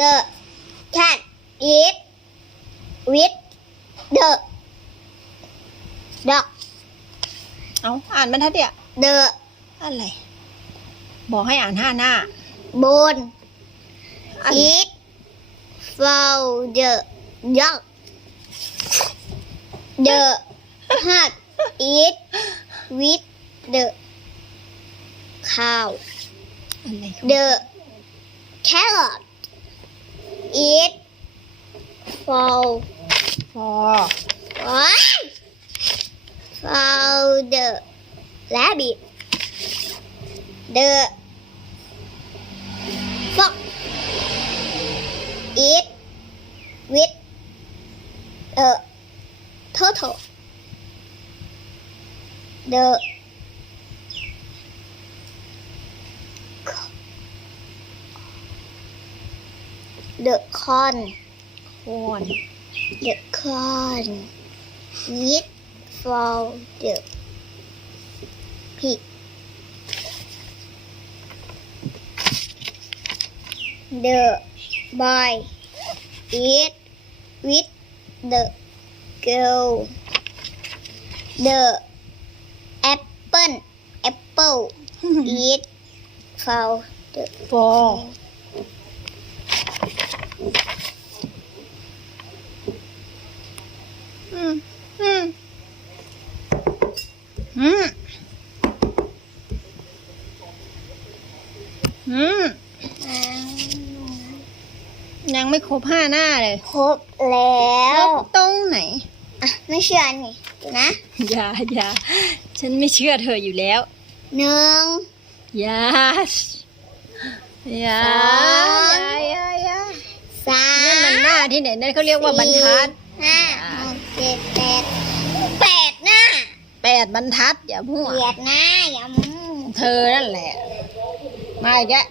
the cat eat with the dog เอาอ่านบรรทัดเดียว the อะไร บอกให้อ่านห้าหน้า bone อัน eat for the dog the hat eat with the cow อะไร the carrot for ฟอ what for the rabbit. The fox eat with the turtle. The the corn โคน the corn eat for the pig the boy eat with the girl the apple apple eat for the ฟออื มอืมอืมอืมยังไม่ครบห้าหน้าเลย ครบแล้วตรงไหน อะ ไม่เชื่อนี่นะอย่าอย่าฉันไม่เชื่อเธออยู่แล้ว หนึ่ง อย่าอย่าสองอย่าอย่า ที่ไหนนั่นเขาเรียกว่าบรรทัดห้าหกเจ็ดแปดแปดหน้าแปดบรรทัดอย่ามั่วเกียดหน้าอย่ามึงเธอนั่นแหละมาอีกแล้ว